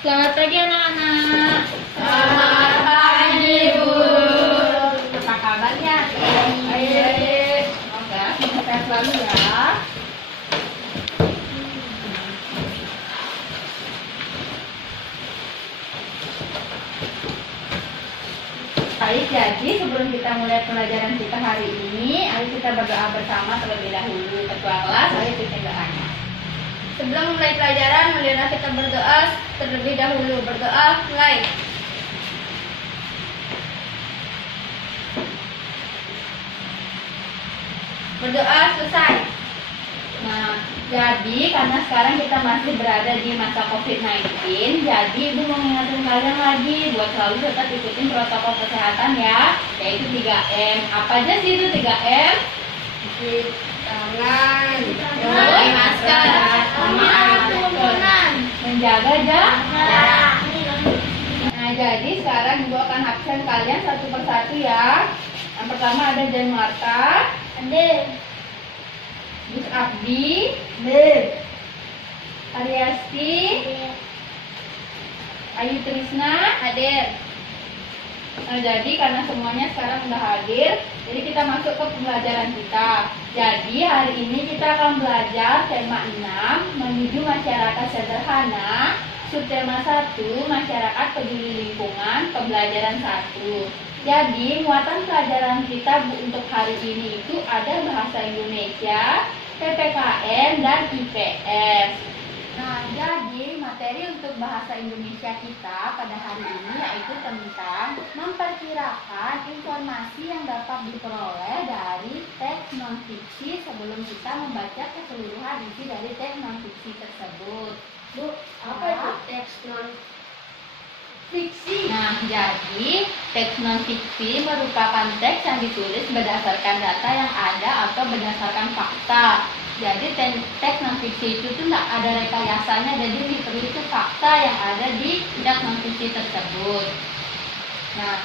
Selamat pagi anak-anak. Selamat pagi, Bu. Apa kabarnya? Baik. Semoga sehat selalu ya. Baik, jadi sebelum kita mulai pelajaran kita hari ini, ayo kita berdoa bersama terlebih dahulu. Ketua kelas, ayo kita doanya. Sebelum mulai pelajaran, marilah kita berdoa terlebih dahulu. Berdoa, mulai. Berdoa, selesai. Nah, jadi karena sekarang kita masih berada di masa COVID-19, jadi Ibu mau mengingatkan kalian lagi buat selalu tetap ikutin protokol kesehatan ya, yaitu 3M. Apa aja sih itu 3M? Cuci tangan, Pakai masker, menjaga jarak. Nah, jadi sekarang Ibu akan absen kalian satu persatu ya. Yang pertama ada Jan Marta, Gus Abdi, Ariasti, Ayu Trisna, hadir. Nah, jadi karena semuanya sekarang sudah hadir, jadi kita masuk ke pembelajaran kita. Jadi hari ini kita akan belajar tema 6, menuju masyarakat sederhana, subtema 1, masyarakat peduli lingkungan, pembelajaran 1. Jadi muatan pelajaran kita untuk hari ini itu ada bahasa Indonesia, PPKN, dan IPS. Nah, jadi materi untuk bahasa Indonesia kita pada hari ini yaitu tentang memperkirakan informasi yang dapat diperoleh dari teks non-fiksi sebelum kita membaca keseluruhan isi dari teks non-fiksi tersebut. Bu, Apa itu teks non fiksi? Nah, jadi teks non-fiksi merupakan teks yang ditulis berdasarkan data yang ada atau berdasarkan fakta. Jadi teks non-fiksi itu tuh nggak ada rekayasanya, jadi literally itu fakta yang ada di teks non-fiksi tersebut. Nah,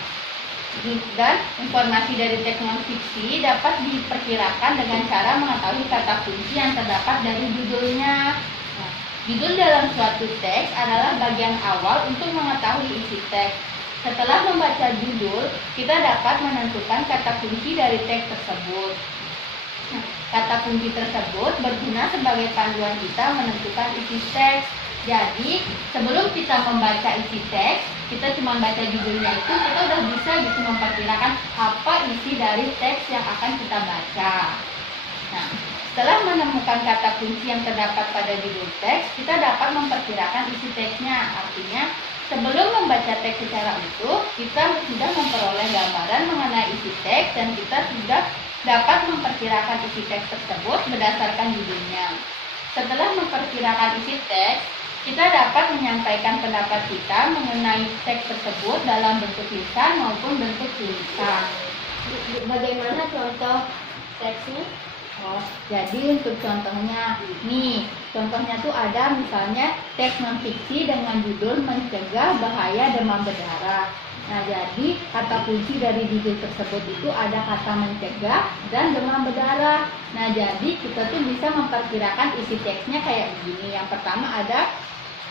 dan informasi dari teks non-fiksi dapat diperkirakan dengan cara mengetahui kata kunci yang terdapat dari judulnya. Nah, judul dalam suatu teks adalah bagian awal untuk mengetahui isi teks. Setelah membaca judul, kita dapat menentukan kata kunci dari teks tersebut. Nah, kata kunci tersebut berguna sebagai panduan kita menentukan isi teks. Jadi, sebelum kita membaca isi teks, kita cuma baca judulnya itu, kita udah bisa gitu memperkirakan apa isi dari teks yang akan kita baca. Nah, setelah menemukan kata kunci yang terdapat pada judul teks, kita dapat memperkirakan isi teksnya. Artinya, sebelum membaca teks secara utuh, kita sudah memperoleh gambaran mengenai isi teks dan kita sudah dapat memperkirakan isi teks tersebut berdasarkan judulnya. Setelah memperkirakan isi teks, kita dapat menyampaikan pendapat kita mengenai teks tersebut dalam bentuk lisan maupun bentuk tulisan. Bagaimana contoh teksnya? Oh, jadi untuk contohnya, nih, contohnya tuh ada misalnya teks non-fiksi dengan judul mencegah bahaya demam berdarah. Nah, jadi kata kunci dari judul tersebut itu ada kata mencegah dan demam berdarah. Nah, jadi kita tuh bisa memperkirakan isi teksnya kayak begini. Yang pertama ada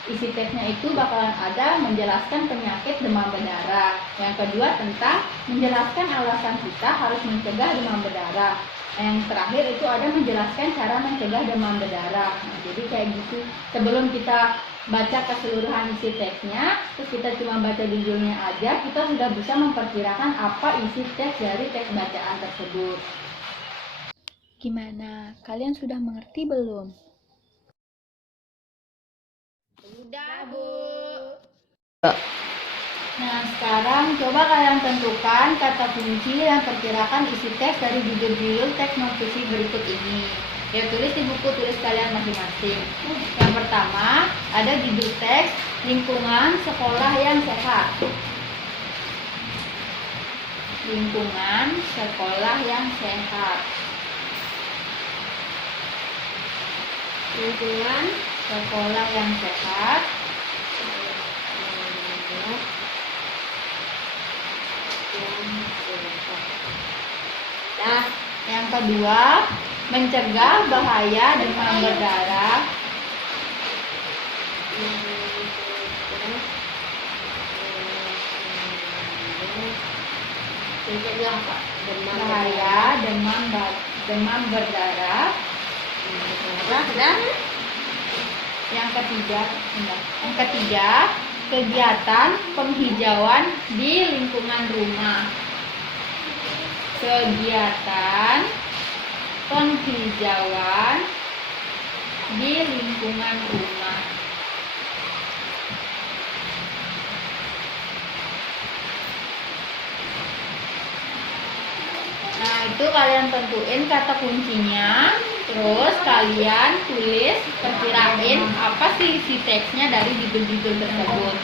isi teksnya itu bakalan ada menjelaskan penyakit demam berdarah. Yang kedua tentang menjelaskan alasan kita harus mencegah demam berdarah. Yang terakhir itu ada menjelaskan cara mencegah demam berdarah. Nah, jadi kayak gitu. Sebelum kita baca keseluruhan isi teksnya, terus kita cuma baca judulnya aja, kita sudah bisa memperkirakan apa isi teks dari teks bacaan tersebut. Gimana? Kalian sudah mengerti belum? Sudah, Bu. Nah, sekarang coba kalian tentukan kata kunci yang perkirakan isi teks dari judul-judul teks non-fiksi berikut ini. Ya, tulis di buku tulis kalian masing-masing. Yang pertama, ada judul teks lingkungan sekolah yang sehat. Lingkungan sekolah yang sehat. Lingkungan Sekolah yang sehat. Nah, yang kedua, mencegah bahaya demam berdarah. bahaya demam berdarah. Dan yang ketiga, kegiatan penghijauan di lingkungan rumah. Kegiatan penghijauan di lingkungan rumah. Nah, itu kalian tentuin kata kuncinya, terus kalian tulis, perkirain apa sih isi teksnya dari judul-judul tersebut.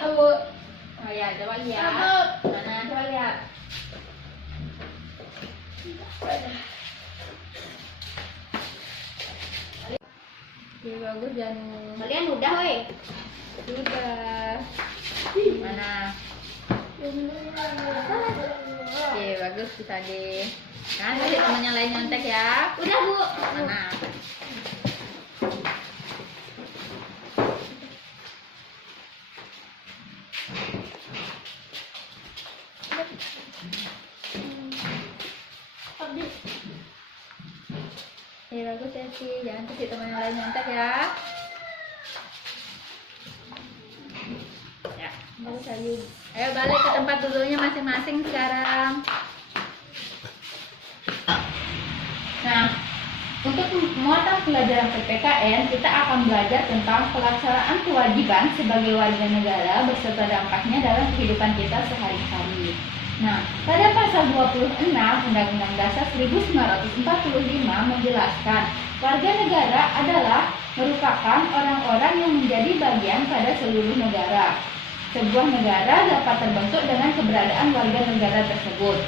Kabut. Oh ya, coba lihat. Kabut. Mana coba lihat. Oke, bagus Janu. Kalian udah weh. Sudah. Mana? Oke, bagus bisa deh. Kan tadi temannya lain nyontek ya. Udah Bu. Mana? Oke, bagus ya sih. Jangan kasih teman yang lain nyontek ya. Ya, bagus Ayu. Ayo balik ke tempat duduknya masing-masing sekarang. Nah, untuk muatan pelajaran PPKN, kita akan belajar tentang pelaksanaan kewajiban sebagai warga negara beserta dampaknya dalam kehidupan kita sehari-hari. Nah, pada pasal 26 Undang-Undang Dasar 1945 menjelaskan, warga negara adalah merupakan orang-orang yang menjadi bagian pada seluruh negara. Sebuah negara dapat terbentuk dengan keberadaan warga negara tersebut.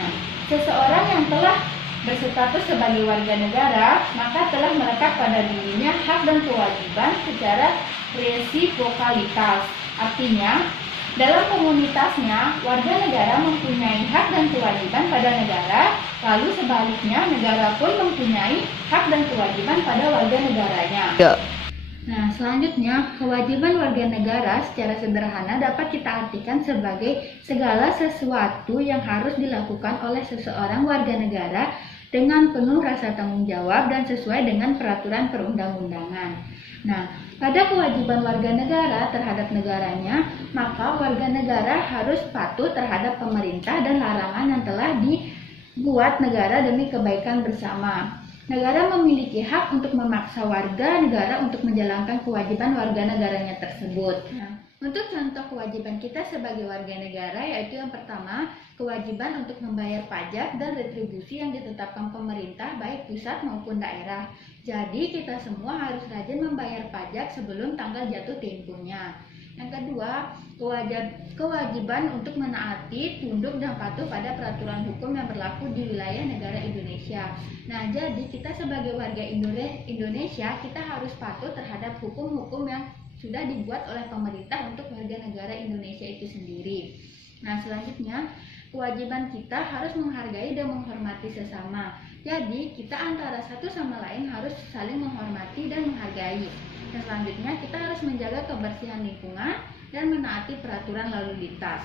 Nah, seseorang yang telah berstatus sebagai warga negara, maka telah melekat pada dirinya hak dan kewajiban secara resipokalitas. Artinya, dalam komunitasnya, warga negara mempunyai hak dan kewajiban pada negara, lalu sebaliknya negara pun mempunyai hak dan kewajiban pada warga negaranya. Nah, selanjutnya, kewajiban warga negara secara sederhana dapat kita artikan sebagai segala sesuatu yang harus dilakukan oleh seseorang warga negara dengan penuh rasa tanggung jawab dan sesuai dengan peraturan perundang-undangan. Nah, pada kewajiban warga negara terhadap negaranya, maka warga negara harus patuh terhadap pemerintah dan larangan yang telah dibuat negara demi kebaikan bersama. Negara memiliki hak untuk memaksa warga negara untuk menjalankan kewajiban warga negaranya tersebut. Nah, untuk contoh kewajiban kita sebagai warga negara yaitu yang pertama, kewajiban untuk membayar pajak dan retribusi yang ditetapkan pemerintah baik pusat maupun daerah. Jadi kita semua harus rajin membayar pajak sebelum tanggal jatuh temponya. Yang kedua, kewajiban untuk menaati, tunduk dan patuh pada peraturan hukum yang berlaku di wilayah negara Indonesia. Nah, jadi kita sebagai warga Indonesia, kita harus patuh terhadap hukum-hukum yang sudah dibuat oleh pemerintah untuk warga negara Indonesia itu sendiri. Nah, selanjutnya, kewajiban kita harus menghargai dan menghormati sesama. Jadi, kita antara satu sama lain harus saling menghormati dan menghargai. Dan selanjutnya, kita harus menjaga kebersihan lingkungan, dan menaati peraturan lalu lintas.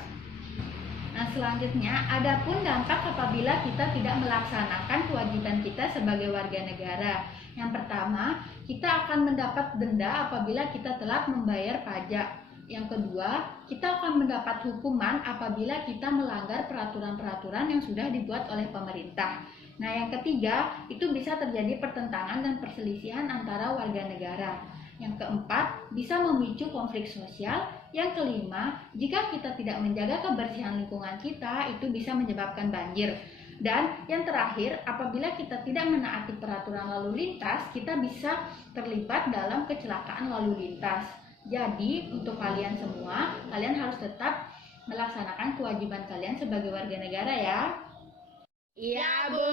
Nah, selanjutnya, adapun dampak apabila kita tidak melaksanakan kewajiban kita sebagai warga negara. Yang pertama, kita akan mendapat denda apabila kita telat membayar pajak. Yang kedua, kita akan mendapat hukuman apabila kita melanggar peraturan-peraturan yang sudah dibuat oleh pemerintah. Nah, yang ketiga, itu bisa terjadi pertentangan dan perselisihan antara warga negara. Yang keempat, bisa memicu konflik sosial. Yang kelima, jika kita tidak menjaga kebersihan lingkungan kita, itu bisa menyebabkan banjir. Dan yang terakhir, apabila kita tidak menaati peraturan lalu lintas, kita bisa terlibat dalam kecelakaan lalu lintas. Jadi, untuk kalian semua, kalian harus tetap melaksanakan kewajiban kalian sebagai warga negara ya. Iya, Bu.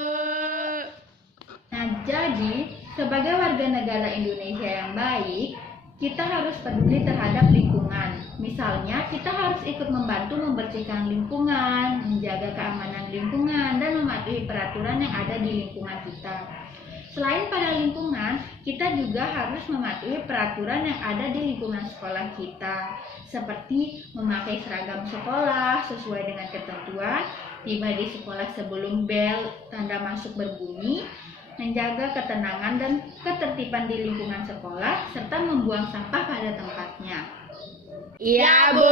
Nah, jadi sebagai warga negara Indonesia yang baik, kita harus peduli terhadap lingkungan. Misalnya, kita harus ikut membantu membersihkan lingkungan, menjaga keamanan lingkungan, dan mematuhi peraturan yang ada di lingkungan kita. Selain pada lingkungan, kita juga harus mematuhi peraturan yang ada di lingkungan sekolah kita, seperti memakai seragam sekolah sesuai dengan ketentuan, tiba di sekolah sebelum bel tanda masuk berbunyi, menjaga ketenangan dan ketertiban di lingkungan sekolah, serta membuang sampah pada tempatnya. Iya, Bu.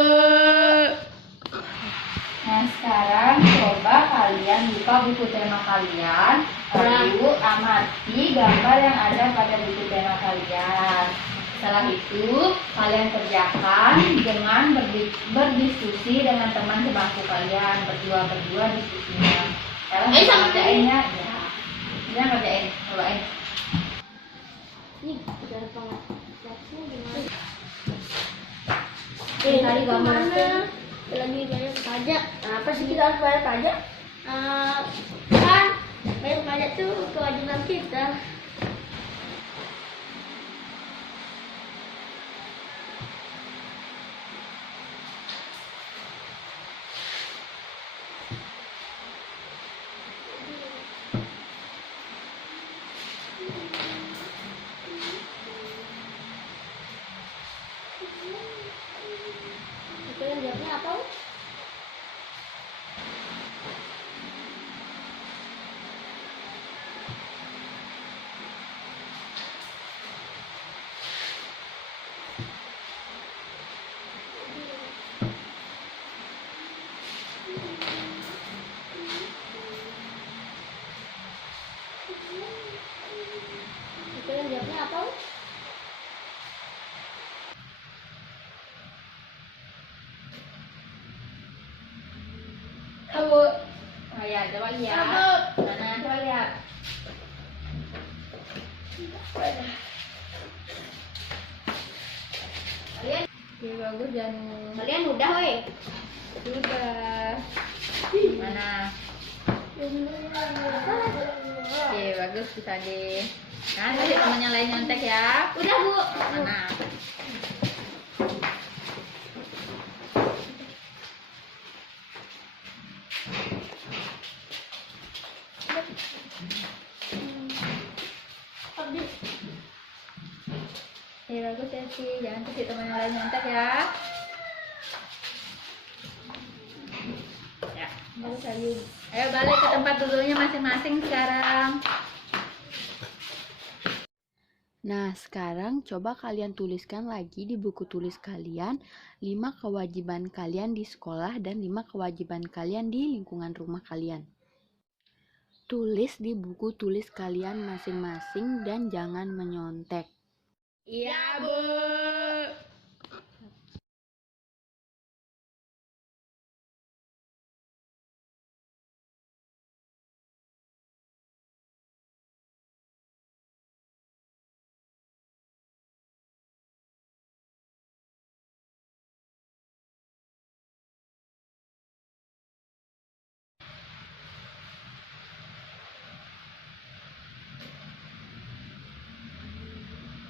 Nah, sekarang coba kalian buka buku tema kalian, lalu amati gambar yang ada pada buku tema kalian. Setelah itu, kalian kerjakan dengan berdiskusi dengan teman sebangku kalian, berdua diskusinya. Kalian bisa ngerjainnya, ya. Bisa ngerjain, cobain. Nih, cara pengatasinya gimana? Tadi gambarnya Lagi bayar pajak. apa sih kita harus bayar pajak? Kan bayar pajak tuh kewajiban kita. Itu yang jawabnya apa? Itu yang jawabnya apa? Kamu. Oh ya, coba lihat. Kamu. Mana, coba lihat. Kalian, Ya bagus dan kalian udah, weh. Sudah. Mana? Oke, bagus bisa deh. Nah, nanti temannya lain nyontek ya. udah, Bu. Mana? Abdi. Oke, bagus ya sih. Jangan kasih temannya lain nyontek ya. Ya. Bagus aja. Ayo balik ke tempat duduknya masing-masing sekarang. Nah, sekarang coba kalian tuliskan lagi di buku tulis kalian 5 kewajiban kalian di sekolah dan 5 kewajiban kalian di lingkungan rumah kalian. Tulis di buku tulis kalian masing-masing dan jangan menyontek. Iya, Bu.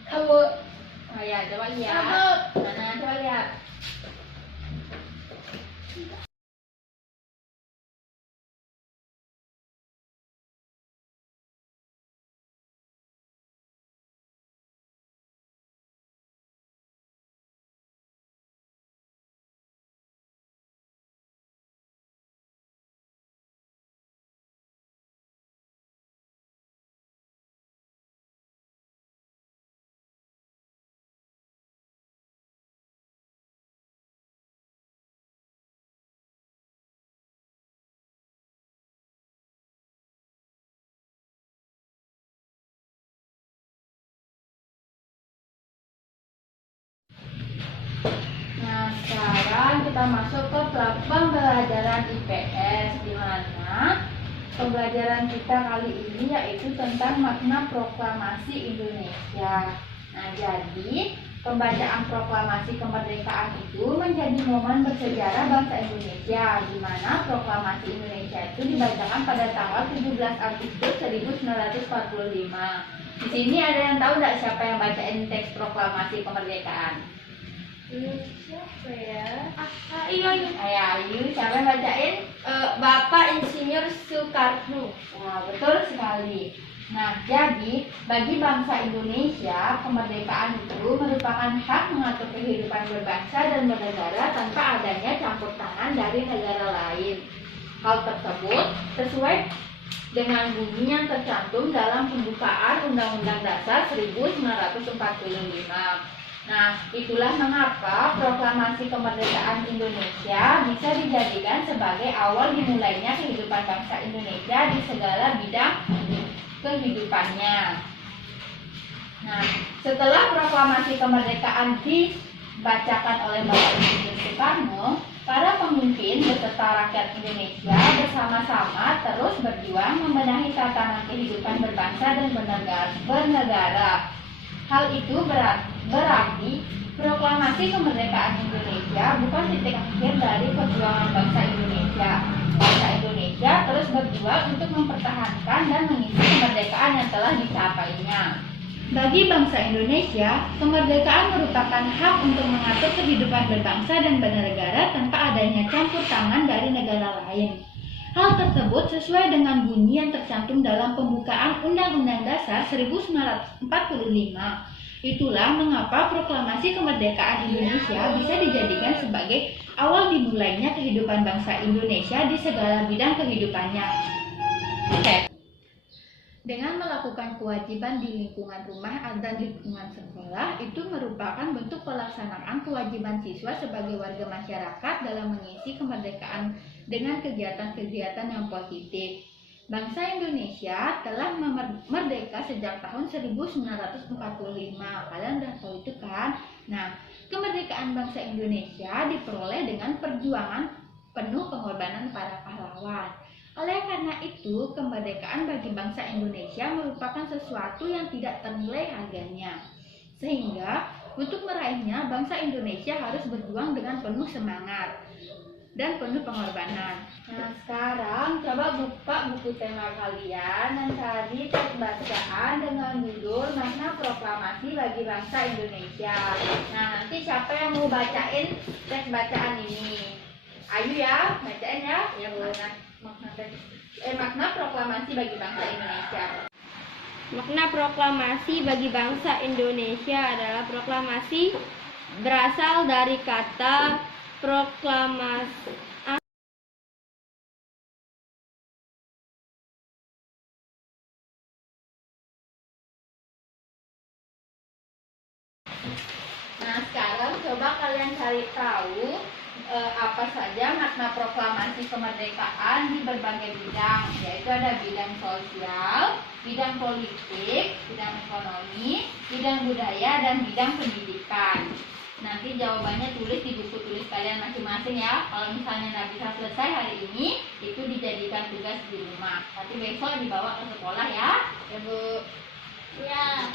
Kamu. Oh ya, coba lihat. Kamu. Mana, coba lihat. sekarang kita masuk ke pembelajaran IPS, di mana pembelajaran kita kali ini yaitu tentang makna proklamasi Indonesia. Nah, jadi pembacaan proklamasi kemerdekaan itu menjadi momen bersejarah bangsa Indonesia, di mana proklamasi Indonesia itu dibacakan pada tanggal 17 Agustus 1945. Di sini ada yang tahu nggak siapa yang bacain teks proklamasi kemerdekaan? Siapa ya? Iya. Ayo, siapa yang bacain? Bapak Insinyur Soekarno. Wah, betul sekali. Nah, jadi bagi bangsa Indonesia, kemerdekaan itu merupakan hak mengatur kehidupan berbangsa dan bernegara tanpa adanya campur tangan dari negara lain. Hal tersebut sesuai dengan bunyi yang tercantum dalam pembukaan Undang-Undang Dasar 1945. Nah, itulah mengapa proklamasi kemerdekaan Indonesia bisa dijadikan sebagai awal dimulainya kehidupan bangsa Indonesia di segala bidang kehidupannya. Nah, setelah proklamasi kemerdekaan dibacakan oleh Bapak Insinyur Soekarno, para pemimpin beserta rakyat Indonesia bersama-sama terus berjuang membenahi tatanan kehidupan berbangsa dan bernegara. Hal itu berarti proklamasi kemerdekaan Indonesia bukan titik akhir dari perjuangan bangsa Indonesia. Bangsa Indonesia terus berjuang untuk mempertahankan dan mengisi kemerdekaan yang telah dicapainya. Bagi bangsa Indonesia, kemerdekaan merupakan hak untuk mengatur kehidupan berbangsa dan bernegara tanpa adanya campur tangan dari negara lain. Hal tersebut sesuai dengan bunyi yang tercantum dalam pembukaan Undang-Undang Dasar 1945. Itulah mengapa proklamasi kemerdekaan Indonesia bisa dijadikan sebagai awal dimulainya kehidupan bangsa Indonesia di segala bidang kehidupannya. Dengan melakukan kewajiban di lingkungan rumah dan lingkungan sekolah, itu merupakan bentuk pelaksanaan kewajiban siswa sebagai warga masyarakat dalam mengisi kemerdekaan dengan kegiatan-kegiatan yang positif. Bangsa Indonesia telah merdeka sejak tahun 1945. Kalian udah tahu itu kan? Nah, kemerdekaan bangsa Indonesia diperoleh dengan perjuangan penuh pengorbanan para pahlawan. Oleh karena itu, kemerdekaan bagi bangsa Indonesia merupakan sesuatu yang tidak ternilai harganya. Sehingga, untuk meraihnya, bangsa Indonesia harus berjuang dengan penuh semangat dan penuh pengorbanan. Nah, sekarang coba buka buku tema kalian dan cari teks bacaan dengan judul Makna Proklamasi bagi Bangsa Indonesia. Nah, nanti siapa yang mau bacain teks bacaan ini? Ayo ya, bacain ya. Ya, Bu. Makna proklamasi bagi bangsa Indonesia. Makna proklamasi bagi bangsa Indonesia adalah proklamasi berasal dari kata proklamasi. Nah, sekarang coba kalian cari tahu apa saja makna proklamasi kemerdekaan di berbagai bidang, yaitu ada bidang sosial, bidang politik, bidang ekonomi, bidang budaya, dan bidang pendidikan. Nanti jawabannya tulis di buku tulis kalian masing-masing ya. Kalau misalnya nggak bisa selesai hari ini, itu dijadikan tugas di rumah. Tapi besok dibawa ke sekolah ya. Ya, Bu. Ya.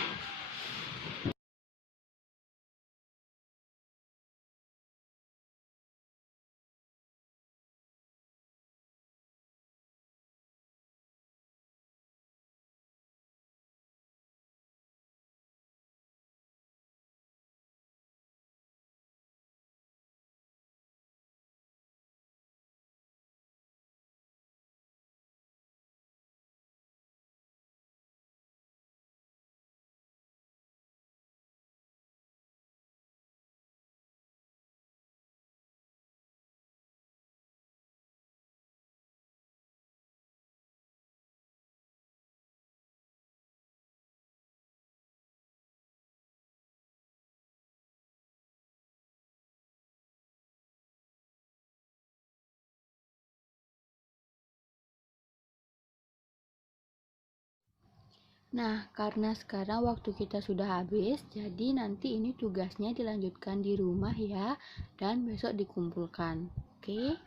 Nah, karena sekarang waktu kita sudah habis, jadi nanti ini tugasnya dilanjutkan di rumah ya, dan besok dikumpulkan. Oke?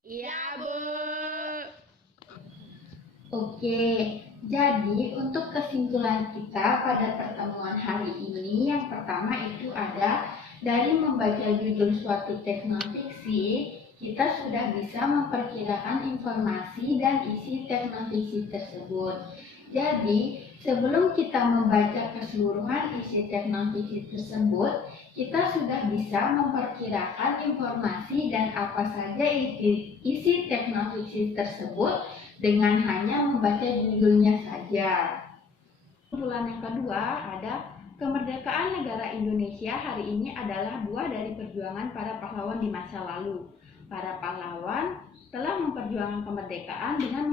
Iya, Bu. Oke, jadi untuk kesimpulan kita pada pertemuan hari ini, yang pertama itu ada dari membaca judul suatu teks non-fiksi, kita sudah bisa memperkirakan informasi dan isi teks non-fiksi tersebut. Jadi, sebelum kita membaca keseluruhan isi teks non-fiksi tersebut, kita sudah bisa memperkirakan informasi dan apa saja isi teks non-fiksi tersebut dengan hanya membaca judulnya saja. Kesimpulan yang kedua ada kemerdekaan negara Indonesia hari ini adalah buah dari perjuangan para pahlawan di masa lalu. Para pahlawan telah memperjuangkan kemerdekaan dengan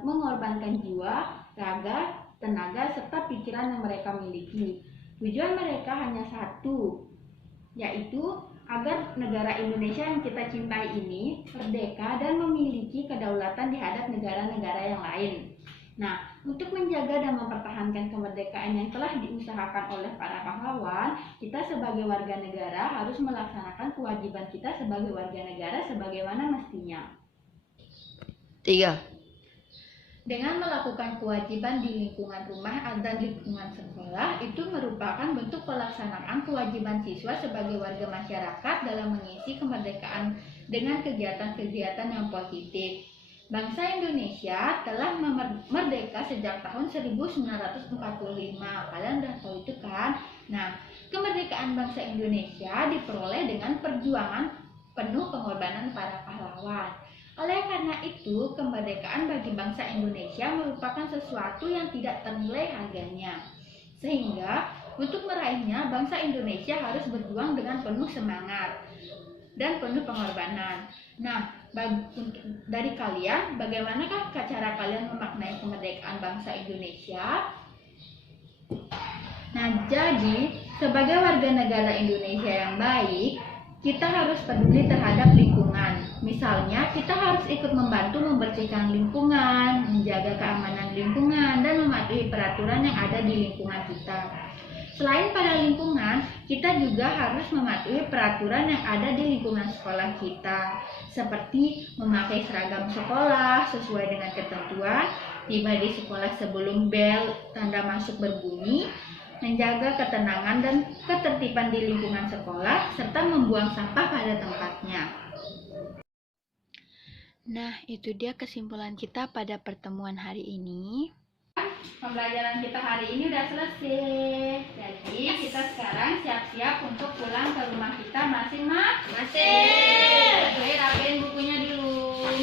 mengorbankan jiwa, raga, tenaga, serta pikiran yang mereka miliki. Tujuan mereka hanya satu, yaitu agar negara Indonesia yang kita cintai ini merdeka dan memiliki kedaulatan di hadap negara-negara yang lain. Nah, untuk menjaga dan mempertahankan kemerdekaan yang telah diusahakan oleh para pahlawan, kita sebagai warga negara harus melaksanakan kewajiban kita sebagai warga negara sebagaimana mestinya. 3. Dengan melakukan kewajiban di lingkungan rumah dan lingkungan sekolah, itu merupakan bentuk pelaksanaan kewajiban siswa sebagai warga masyarakat dalam mengisi kemerdekaan dengan kegiatan-kegiatan yang positif. Bangsa Indonesia telah merdeka sejak tahun 1945. Kalian udah tahu itu kan? Nah, kemerdekaan bangsa Indonesia diperoleh dengan perjuangan penuh pengorbanan para pahlawan. Oleh karena itu, kemerdekaan bagi bangsa Indonesia merupakan sesuatu yang tidak ternilai harganya. Sehingga, untuk meraihnya, bangsa Indonesia harus berjuang dengan penuh semangat dan penuh pengorbanan. Nah, dari kalian, bagaimanakah cara kalian memaknai kemerdekaan bangsa Indonesia? Nah, jadi, sebagai warga negara Indonesia yang baik, kita harus peduli terhadap lingkungan. Misalnya, kita harus ikut membantu membersihkan lingkungan, menjaga keamanan lingkungan, dan mematuhi peraturan yang ada di lingkungan kita. Selain pada lingkungan, kita juga harus mematuhi peraturan yang ada di lingkungan sekolah kita, seperti memakai seragam sekolah sesuai dengan ketentuan, tiba di sekolah sebelum bel tanda masuk berbunyi, menjaga ketenangan dan ketertiban di lingkungan sekolah, serta membuang sampah pada tempatnya. Nah, itu dia kesimpulan kita pada pertemuan hari ini. Pembelajaran kita hari ini udah selesai. Jadi kita sekarang siap-siap untuk pulang ke rumah kita masing-masing. Rapiin bukunya dulu.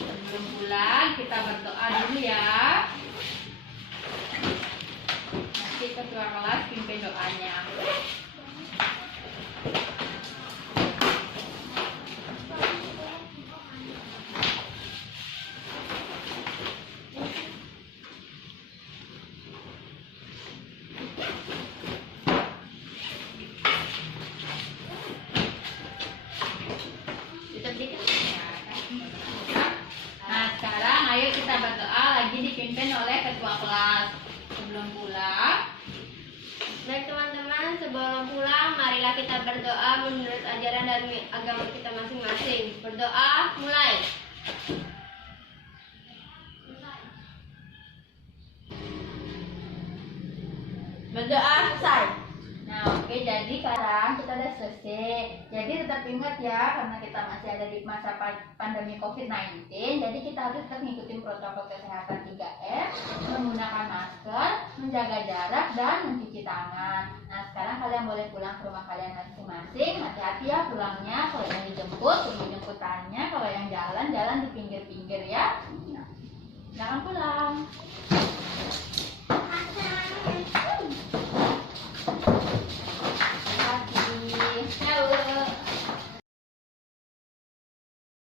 Sebelum pulang kita berdoa dulu ya. Nanti ketua kelas pimpin doanya. Nah, sekarang ayo kita berdoa lagi dipimpin oleh ketua kelas sebelum pulang. Baik teman-teman, sebelum pulang, marilah kita berdoa menurut ajaran dan agama kita masing-masing. Berdoa, mulai. Berdoa, selesai. Nah, oke, jadi sekarang kita udah selesai. Jadi tetap ingat ya, karena kita masih ada di masa pandemi COVID-19, jadi kita harus tetap mengikuti protokol kesehatan 3M, menggunakan masker, menjaga jarak, dan mencuci tangan. Nah, sekarang kalian boleh pulang ke rumah kalian masing-masing. Hati-hati ya pulangnya, kalau yang dijemput, tunggu jemputannya.